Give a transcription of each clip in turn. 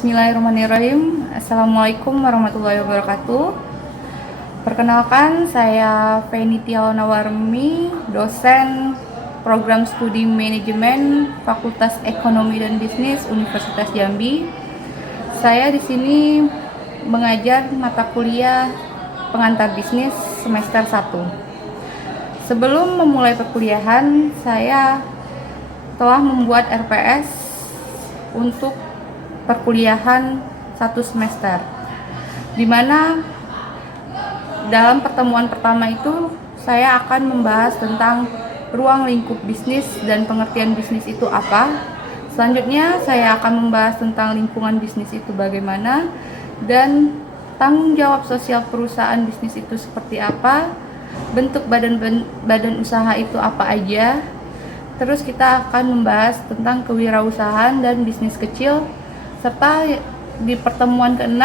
Bismillahirrahmanirrahim. Assalamualaikum warahmatullahi wabarakatuh. Perkenalkan, saya Feni Tiawana-Warmi, dosen program studi manajemen Fakultas Ekonomi dan Bisnis Universitas Jambi. Saya di sini mengajar mata kuliah pengantar bisnis semester 1. Sebelum memulai perkuliahan, saya telah membuat RPS untuk perkuliahan 1 semester, di mana dalam pertemuan pertama itu saya akan membahas tentang ruang lingkup bisnis dan pengertian bisnis itu apa. Selanjutnya saya akan membahas tentang lingkungan bisnis itu bagaimana dan tanggung jawab sosial perusahaan bisnis itu seperti apa, bentuk badan usaha itu apa aja. Terus kita akan membahas tentang kewirausahaan dan bisnis kecil, serta di pertemuan ke-6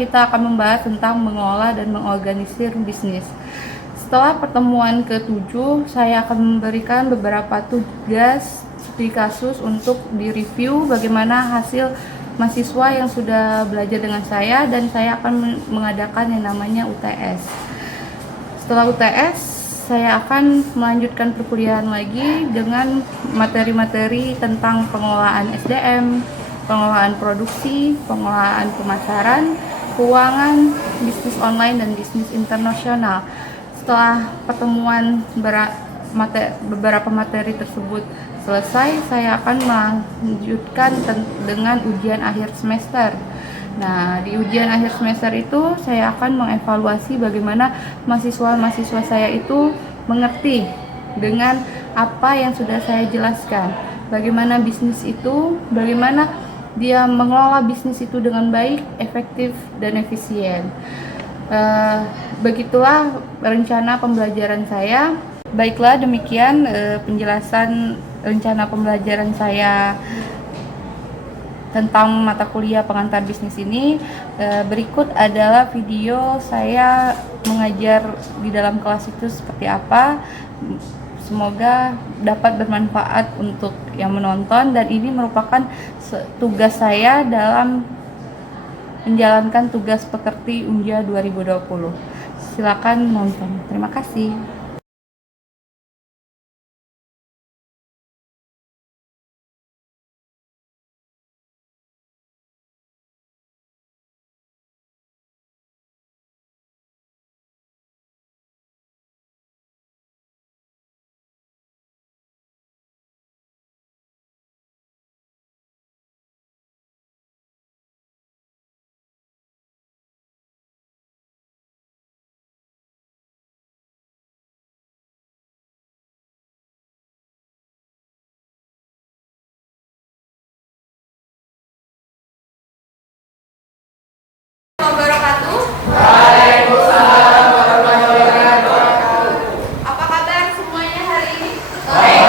kita akan membahas tentang mengelola dan mengorganisir bisnis. Setelah pertemuan ke-7, saya akan memberikan beberapa tugas studi kasus untuk direview bagaimana hasil mahasiswa yang sudah belajar dengan saya, dan saya akan mengadakan yang namanya UTS. Setelah UTS, saya akan melanjutkan perkuliahan lagi dengan materi-materi tentang pengelolaan SDM, pengelolaan produksi, pengelolaan pemasaran, keuangan, bisnis online, dan bisnis internasional. Setelah pertemuan beberapa materi tersebut selesai, saya akan melanjutkan dengan ujian akhir semester. Nah, di ujian akhir semester itu saya akan mengevaluasi bagaimana mahasiswa-mahasiswa saya itu mengerti dengan apa yang sudah saya jelaskan. Bagaimana bisnis itu, bagaimana dia mengelola bisnis itu dengan baik, efektif, dan efisien. Begitulah rencana pembelajaran saya. Baiklah, demikian penjelasan rencana pembelajaran saya tentang mata kuliah pengantar bisnis ini. Berikut adalah video saya mengajar di dalam kelas itu seperti apa. Semoga dapat bermanfaat untuk yang menonton, dan ini merupakan tugas saya dalam menjalankan tugas pekerti Unja 2020. Silakan nonton. Terima kasih. Wabarakatuh. Waalaikumsalam warahmatullahi wabarakatuh. Apa kabar semuanya hari ini? Baik.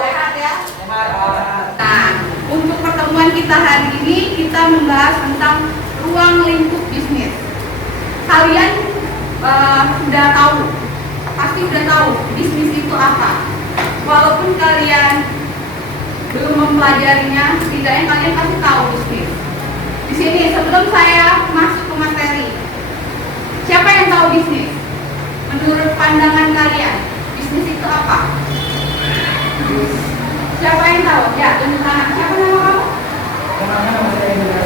Sehat ya? Sehat. Nah, untuk pertemuan kita hari ini kita membahas tentang ruang lingkup bisnis. Kalian pasti udah tahu bisnis itu apa. Walaupun kalian belum mempelajarinya, setidaknya kalian pasti tahu bisnis. Di sini sebelum saya masuk ke materi, siapa yang tahu bisnis? Menurut pandangan kalian, bisnis itu apa? Siapa yang tahu? Ya, tunjuk tangan. Siapa nama kamu? Namanya nama saya Indra.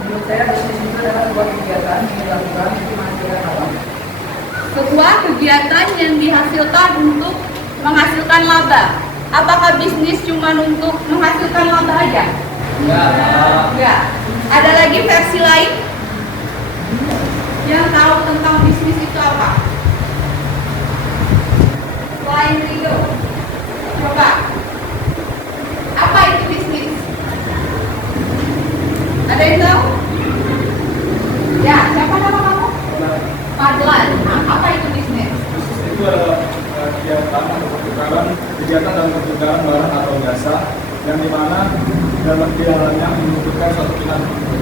Menurut saya bisnis itu adalah sebuah kegiatan yang dilakukan untuk menghasilkan apa? Sebuah kegiatan yang dihasilkan untuk menghasilkan laba. Apakah bisnis cuma untuk menghasilkan laba aja? Enggak. Ada lagi versi lain yang tahu tentang bisnis itu apa? Selain Rio, coba. Apa itu bisnis? Ada yang tahu? Ya, siapa nama kamu? Fadlan. Apa itu bisnis? Itu adalah kegiatan dalam pertukaran barang atau jasa yang dimana dalam di dalamnya menguntungkan suatu pihak tertentu.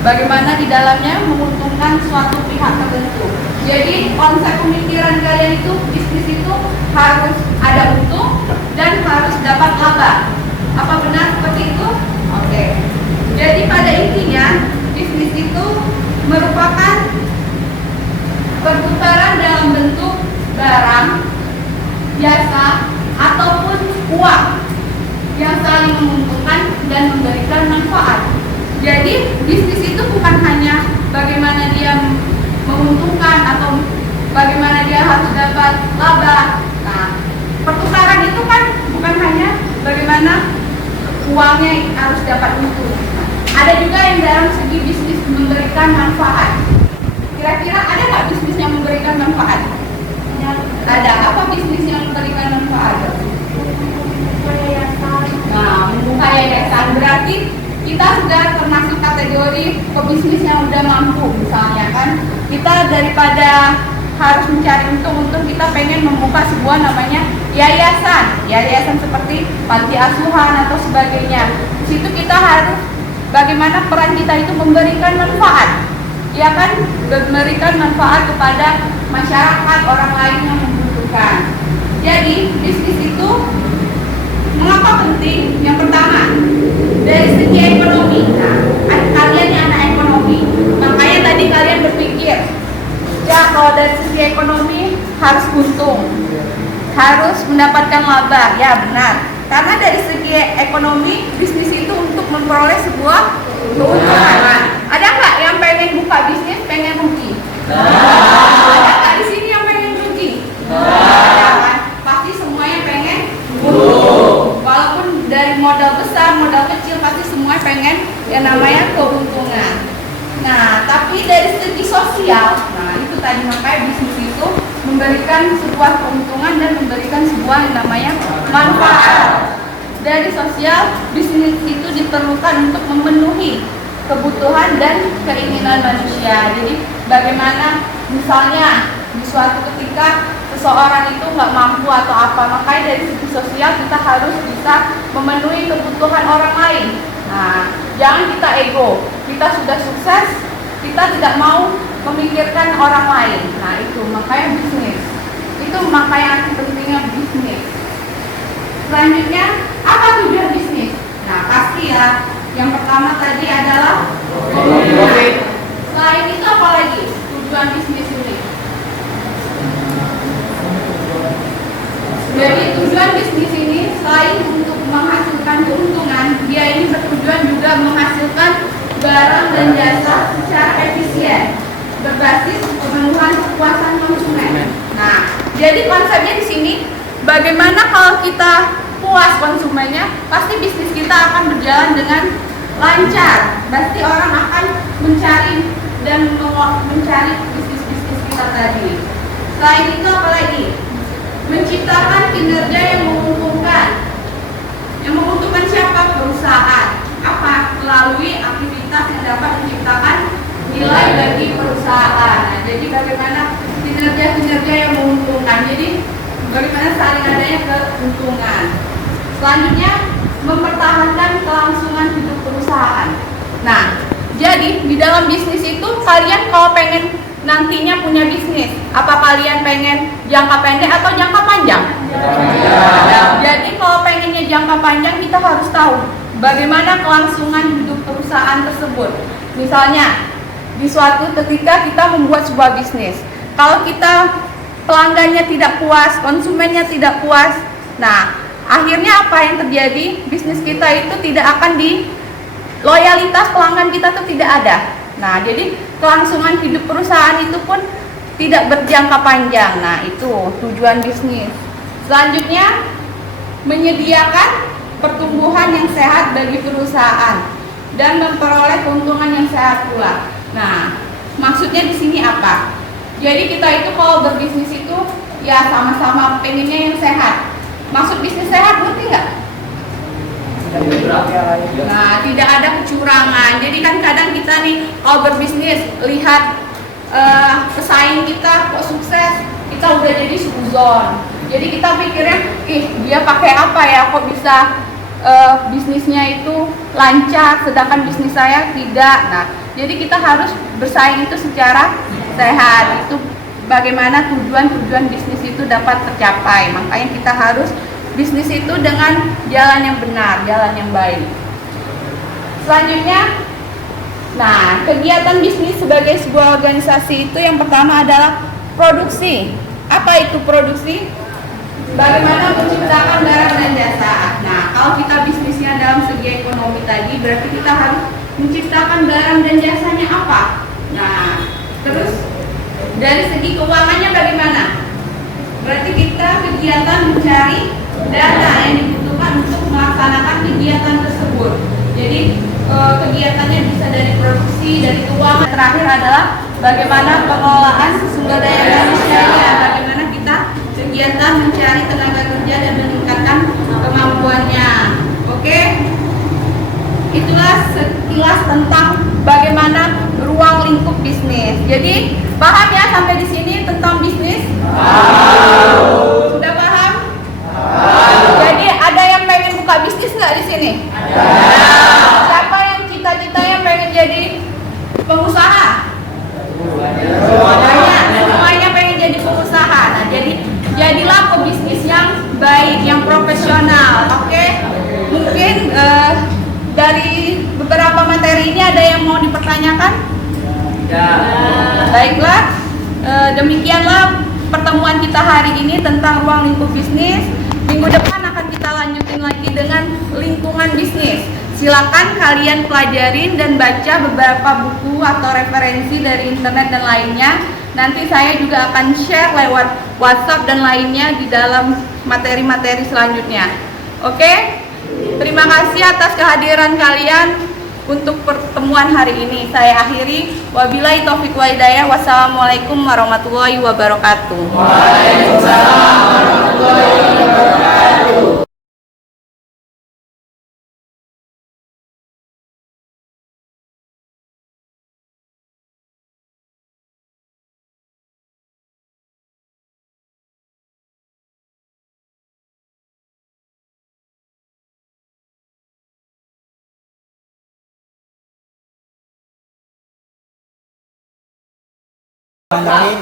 Bagaimana di dalamnya menguntungkan suatu pihak tertentu. Jadi konsep pemikiran kalian itu bisnis itu harus ada untung dan harus dapat laba. Apa benar seperti itu? Oke. Jadi pada intinya bisnis itu merupakan perputaran dalam bentuk barang, jasa, ataupun uang yang saling menguntungkan dan memberikan manfaat. Jadi bisnis itu bukan hanya bagaimana dia menguntungkan atau bagaimana dia harus dapat laba. Nah, pertukaran itu kan bukan hanya bagaimana uangnya harus dapat untung. Nah, ada juga yang dalam segi bisnis memberikan manfaat. Kira-kira ada nggak bisnis yang memberikan manfaat? Ada. Apa bisnis yang memberikan manfaat? Nah, membuka yayasan berarti kita sudah termasuk kategori pebisnis yang udah mampu. Misalnya kan kita daripada harus mencari untung kita pengen membuka sebuah namanya yayasan seperti panti asuhan atau sebagainya. Di situ kita harus bagaimana peran kita itu memberikan manfaat, ya kan, memberikan manfaat kepada masyarakat, orang lain yang membutuhkan. Jadi bisnis itu mengapa penting? Yang pertama dari segi ekonomi. Nah, kalian yang anak ekonomi, makanya tadi kalian berpikir, ya kalau dari segi ekonomi harus untung, harus mendapatkan laba. Ya benar, karena dari segi ekonomi bisnis itu untuk memperoleh sebuah keuntungan. Ada nggak yang pengen buka bisnis pengen rugi? Ada nggak di sini yang pengen rugi? Ya kan? Pasti semuanya pengen untung. Walaupun dari modal besar, modal kecil, pasti semua pengen yang namanya keuntungan. Nah, tapi dari segi sosial, nah itu tadi makanya bisnis itu memberikan sebuah keuntungan dan memberikan sebuah yang namanya manfaat. Dari sosial, bisnis itu diperlukan untuk memenuhi kebutuhan dan keinginan manusia. Jadi bagaimana misalnya di suatu ketika seseorang itu nggak mampu atau apa, makanya dari segi sosial kita harus bisa memenuhi kebutuhan orang lain. Nah, jangan kita ego, kita sudah sukses, kita tidak mau memikirkan orang lain. Nah itu makanya bisnis, itu makanya pentingnya bisnis. Selanjutnya, apa tujuan bisnis? Nah pasti ya, yang pertama tadi adalah keuntungan. Selain itu apa lagi tujuan bisnis ini? Jadi tujuan bisnis ini selain untuk menghasilkan keuntungan, dia ini bertujuan juga menghasilkan barang dan jasa secara efisien, berbasis pemenuhan kepuasan konsumen. Nah, jadi konsepnya di sini, bagaimana kalau kita puas konsumennya, pasti bisnis kita akan berjalan dengan lancar. Pasti orang akan mencari dan mencari bisnis-bisnis kita tadi. Selain itu apa lagi? Menciptakan kinerja yang menguntungkan. Yang menguntungkan siapa? Perusahaan. Apa? Melalui aktivitas yang dapat menciptakan nilai bagi perusahaan. Nah, jadi bagaimana kinerja-kinerja yang menguntungkan. Jadi bagaimana saling adanya keuntungan. Selanjutnya, mempertahankan kelangsungan hidup perusahaan. Nah, jadi di dalam bisnis itu kalian kalau pengen nantinya punya bisnis, apa kalian pengen jangka pendek atau jangka panjang? Jadi kalau pengennya jangka panjang, kita harus tahu bagaimana kelangsungan hidup perusahaan tersebut. Misalnya di suatu ketika kita membuat sebuah bisnis, kalau kita pelanggannya tidak puas, konsumennya tidak puas, nah akhirnya apa yang terjadi? Bisnis kita itu tidak akan loyalitas pelanggan kita tuh tidak ada. Nah, jadi kelangsungan hidup perusahaan itu pun tidak berjangka panjang. Nah, itu tujuan bisnis. Selanjutnya, menyediakan pertumbuhan yang sehat bagi perusahaan dan memperoleh keuntungan yang sehat pula. Nah, maksudnya di sini apa? Jadi kita itu kalau berbisnis itu ya sama-sama pengennya yang sehat. Maksud bisnis sehat, ngerti nggak? Nah, tidak ada kecurangan. Jadi kan kadang kita nih kalau berbisnis lihat pesaing kita kok sukses, kita udah jadi suzon. Jadi kita pikirnya, dia pakai apa ya kok bisa bisnisnya itu lancar, sedangkan bisnis saya tidak. Nah, jadi kita harus bersaing itu secara sehat. Itu bagaimana tujuan bisnis itu dapat tercapai. Makanya kita harus bisnis itu dengan jalan yang benar, jalan yang baik. Selanjutnya, nah, kegiatan bisnis sebagai sebuah organisasi itu yang pertama adalah produksi. Apa itu produksi? Bagaimana menciptakan barang dan jasa. Nah, kalau kita bisnisnya dalam segi ekonomi tadi, berarti kita harus menciptakan barang dan jasanya apa? Nah, terus dari segi keuangannya bagaimana? Berarti kita kegiatan mencari data yang dibutuhkan untuk melaksanakan kegiatan tersebut. Jadi kegiatannya bisa dari produksi, dari keuangan. Terakhir adalah bagaimana pengelolaan sumber daya manusianya, bagaimana kita kegiatan mencari tenaga kerja dan meningkatkan kemampuannya. Oke, itulah sekilas tentang bagaimana ruang lingkup bisnis. Jadi paham ya sampai di sini tentang bisnis? Sudah paham? Jadi ada yang pengen buka bisnis nggak di sini? Siapa yang cita-citanya pengen jadi pengusaha? Semuanya pengen jadi pengusaha. Nah, jadilah pebisnis yang baik, yang profesional. Oke? Mungkin dari beberapa materi ini ada yang mau dipertanyakan? Ya. Baiklah, demikianlah pertemuan kita hari ini tentang ruang lingkup bisnis. Minggu depan akan kita lanjutin lagi dengan lingkungan bisnis. Silakan kalian pelajarin dan baca beberapa buku atau referensi dari internet dan lainnya. Nanti saya juga akan share lewat WhatsApp dan lainnya di dalam materi-materi selanjutnya. Oke? Terima kasih atas kehadiran kalian untuk pertemuan hari ini. Saya akhiri. Wabillahi taufiq wal hidayah. Wassalamualaikum warahmatullahi wabarakatuh. Waalaikumsalam warahmatullahi wabarakatuh.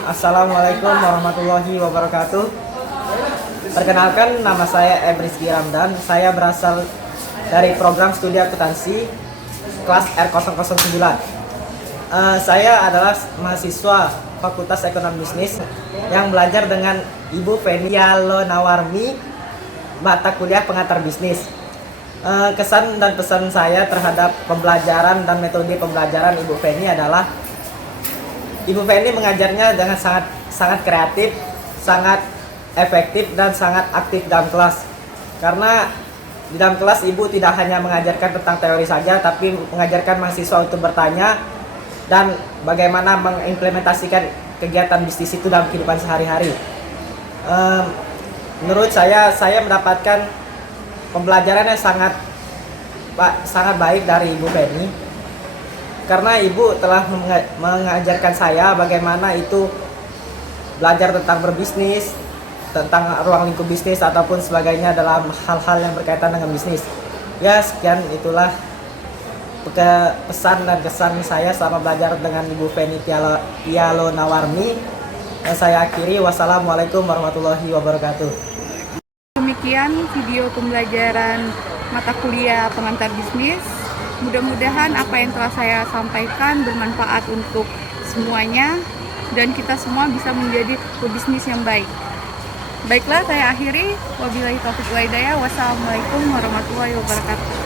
Assalamualaikum warahmatullahi wabarakatuh. Perkenalkan, nama saya Rizky Ramdan. Saya berasal dari program studi akuntansi kelas R009. Saya adalah mahasiswa Fakultas Ekonomi Bisnis yang belajar dengan Ibu Feni Nawarmi, mata kuliah pengantar bisnis. Kesan dan pesan saya terhadap pembelajaran dan metode pembelajaran Ibu Feni adalah Ibu Feni mengajarnya dengan sangat kreatif, sangat efektif, dan sangat aktif dalam kelas. Karena di dalam kelas Ibu tidak hanya mengajarkan tentang teori saja, tapi mengajarkan mahasiswa untuk bertanya dan bagaimana mengimplementasikan kegiatan bisnis itu dalam kehidupan sehari-hari. Menurut saya mendapatkan pembelajaran yang sangat baik dari Ibu Feni. Karena Ibu telah mengajarkan saya bagaimana itu belajar tentang berbisnis, tentang ruang lingkup bisnis ataupun sebagainya dalam hal-hal yang berkaitan dengan bisnis. Ya, sekian itulah pesan dan kesan saya selama belajar dengan Ibu Feni Nawarmi. Saya akhiri, wassalamualaikum warahmatullahi wabarakatuh. Demikian video pembelajaran mata kuliah pengantar bisnis. Mudah-mudahan apa yang telah saya sampaikan bermanfaat untuk semuanya dan kita semua bisa menjadi pebisnis yang baik. Baiklah, saya akhiri. Wabillahi taufiq wal hidayah. Wassalamualaikum warahmatullahi wabarakatuh.